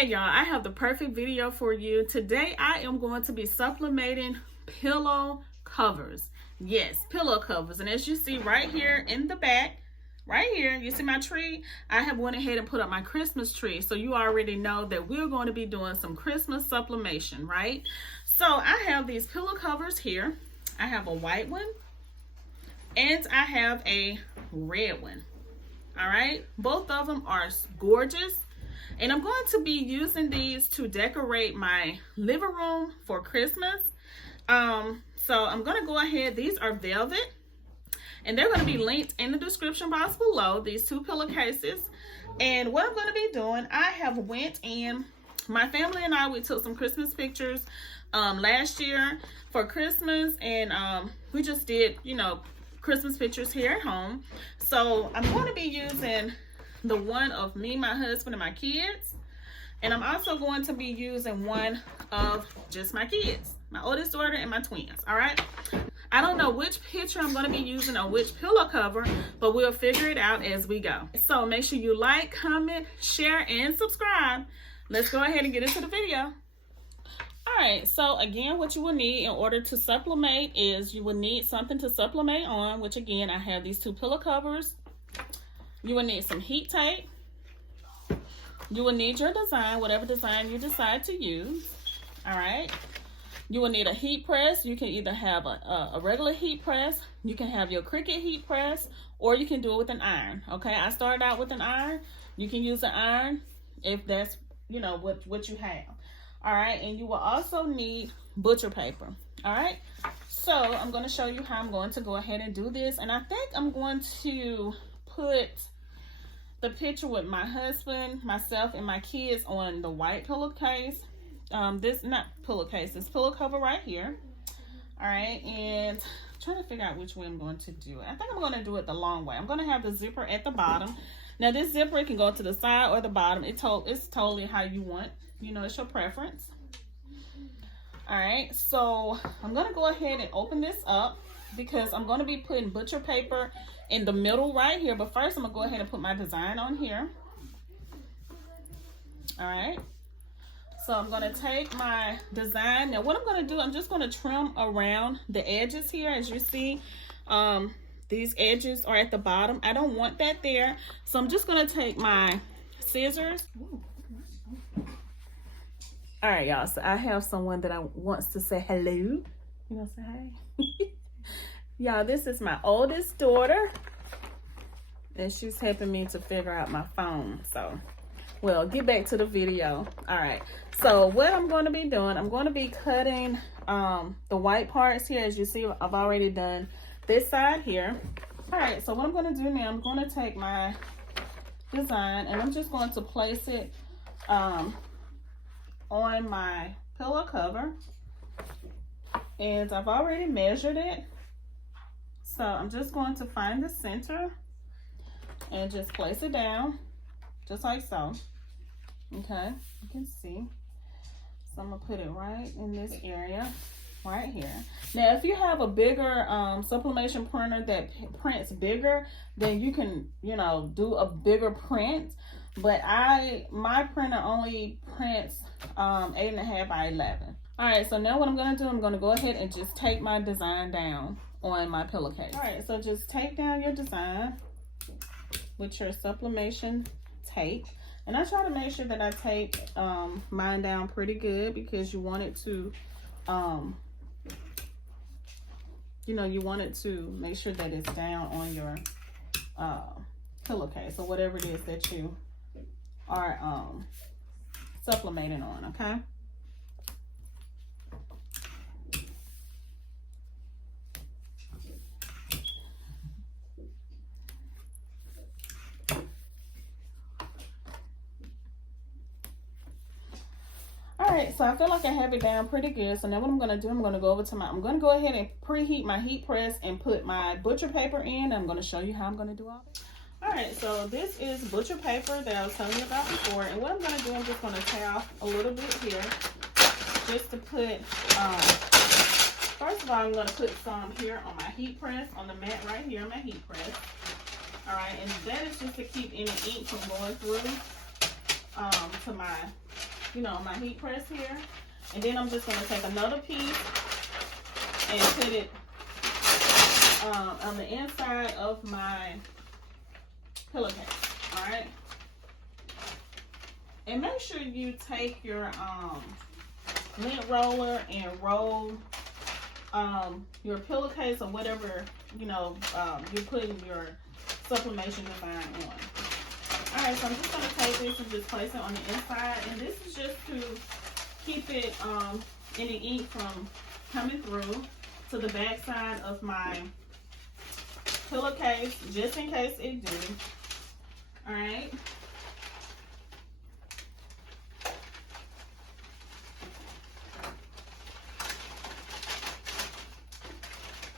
Hey y'all, I have the perfect video for you. Today I am going to be sublimating pillow covers. Yes, pillow covers. And as you see right here in the back, right here, you see my tree? I have went ahead and put up my Christmas tree. So you already know that we're going to be doing some Christmas sublimation, right? So I have these pillow covers here. I have a white one and I have a red one. All right, both of them are gorgeous. And I'm going to be using these to decorate my living room for Christmas. So I'm going to go ahead. These are velvet. And they're going to be linked in the description box below, these two pillowcases. And what I'm going to be doing, I have went in, my family and I, we took some Christmas pictures last year for Christmas. And we just did, you know, Christmas pictures here at home. So I'm going to be using the one of me, my husband, and my kids. And I'm also going to be using one of just my kids, my oldest daughter and my twins. All right, I don't know which picture I'm going to be using on which pillow cover, but we'll figure it out as we go. So make sure you like, comment, share, and subscribe. Let's go ahead and get into the video. All right, so again, what you will need in order to sublimate is you will need something to sublimate on, which again, I have these two pillow covers. You will need some heat tape. You will need your design, whatever design you decide to use. All right. You will need a heat press. You can either have a regular heat press. You can have your Cricut heat press, or you can do it with an iron. Okay. I started out with an iron. You can use an iron if that's, you know, what you have. All right. And you will also need butcher paper. All right. So I'm going to show you how I'm going to go ahead and do this. And I think I'm going to put the picture with my husband, myself, and my kids on the white pillowcase. This not pillowcase, this pillow cover right here. All right, and I'm trying to figure out which way I'm going to do it. I think I'm going to do it the long way. I'm going to have the zipper at the bottom. Now this zipper can go to the side or the bottom. It's totally how you want. You know, it's your preference. All right, so I'm going to go ahead and open this up because I'm going to be putting butcher paper in the middle right here. But first, I'm going to go ahead and put my design on here. All right. So I'm going to take my design. Now, what I'm going to do, I'm just going to trim around the edges here. As you see, these edges are at the bottom. I don't want that there. So I'm just going to take my scissors. All right, y'all. So I have someone that wants to say hello. You want to say hi? Y'all, this is my oldest daughter, and she's helping me to figure out my phone. So, well, get back to the video. All right, so what I'm going to be doing, I'm going to be cutting the white parts here. As you see, I've already done this side here. All right, so what I'm going to do now, I'm going to take my design, and I'm just going to place it on my pillow cover. And I've already measured it. So I'm just going to find the center and just place it down, just like so. Okay, you can see. So I'm gonna put it right in this area, right here. Now, if you have a bigger sublimation printer that prints bigger, then you can, you know, do a bigger print. But my printer only prints 8.5 by 11. All right, so now what I'm gonna do, I'm gonna go ahead and just take my design down on my pillowcase. All right, so just take down your design with your sublimation tape. And I try to make sure that I tape mine down pretty good because you want it to, you know, you want it to make sure that it's down on your pillowcase or whatever it is that you are sublimating on, okay? All right, so I feel like I have it down pretty good. So now what I'm going to do, I'm going to go over to I'm going to go ahead and preheat my heat press and put my butcher paper in. I'm going to show you how I'm going to do all this. All right, so this is butcher paper that I was telling you about before. And what I'm going to do, I'm just going to tear off a little bit here just to put, first of all, I'm going to put some here on my heat press, on the mat right here on my heat press. All right, and that is just to keep any ink from going through to my you know, my heat press here. And then I'm just going to take another piece and put it on the inside of my pillowcase. All right. And make sure you take your lint roller and roll your pillowcase or whatever, you know, you're putting your sublimation design on. All right, so I'm just going to take this and just place it on the inside. And this is just to keep it, any ink from coming through to the back side of my pillowcase, just in case it do. All right.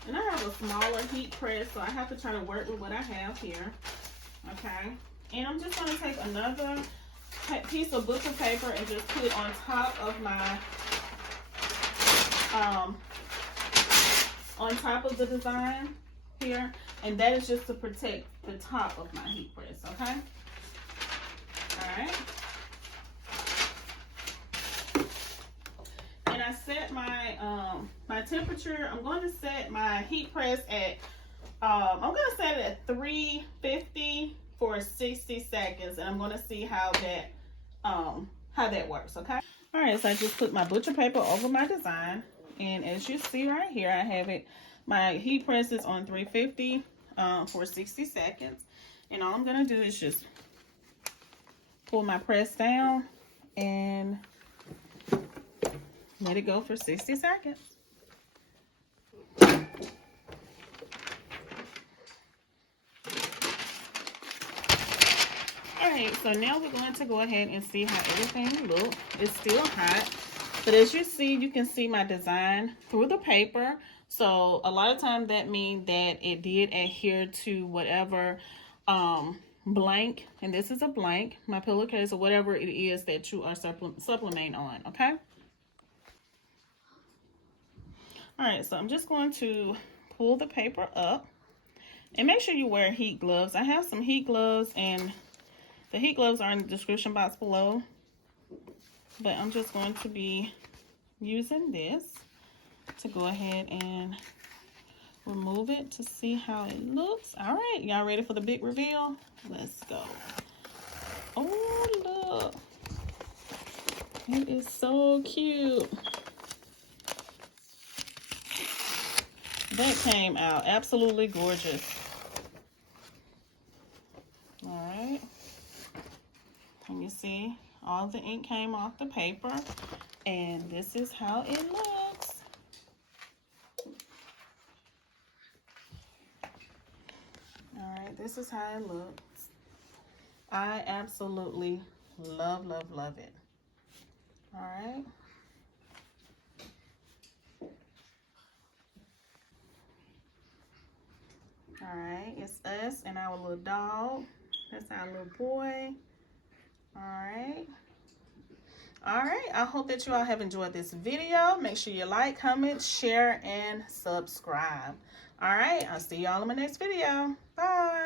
And I have a smaller heat press, so I have to try to work with what I have here. Okay. And I'm just going to take another piece of butcher paper and just put it on top of my, on top of the design here. And that is just to protect the top of my heat press, okay? All right. And I set my, my temperature. I'm going to set my heat press at, I'm going to set it at 350 for 60 seconds, and I'm going to see how that works, okay? All right, so I just put my butcher paper over my design, and as you see right here, I have it, my heat press is on 350 for 60 seconds, and all I'm going to do is just pull my press down and let it go for 60 seconds. Alright, so now we're going to go ahead and see how everything looks. It's still hot, but as you see, you can see my design through the paper. So a lot of times that means that it did adhere to whatever blank, and this is a blank, my pillowcase or whatever it is that you are sublimating on, okay? Alright, so I'm just going to pull the paper up, and make sure you wear heat gloves. I have some heat gloves, and the heat gloves are in the description box below, but I'm just going to be using this to go ahead and remove it to see how it looks. All right, y'all ready for the big reveal? Let's go. Oh, look. It is so cute. That came out absolutely gorgeous. All right. And you see, all the ink came off the paper, and this is how it looks. All right, this is how it looks. I absolutely love, love, love it. All right. All right, it's us and our little dog. That's our little boy. All right. I hope that you all have enjoyed this video. Make sure you like, comment, share, and subscribe. All right, I'll see y'all in my next video. Bye.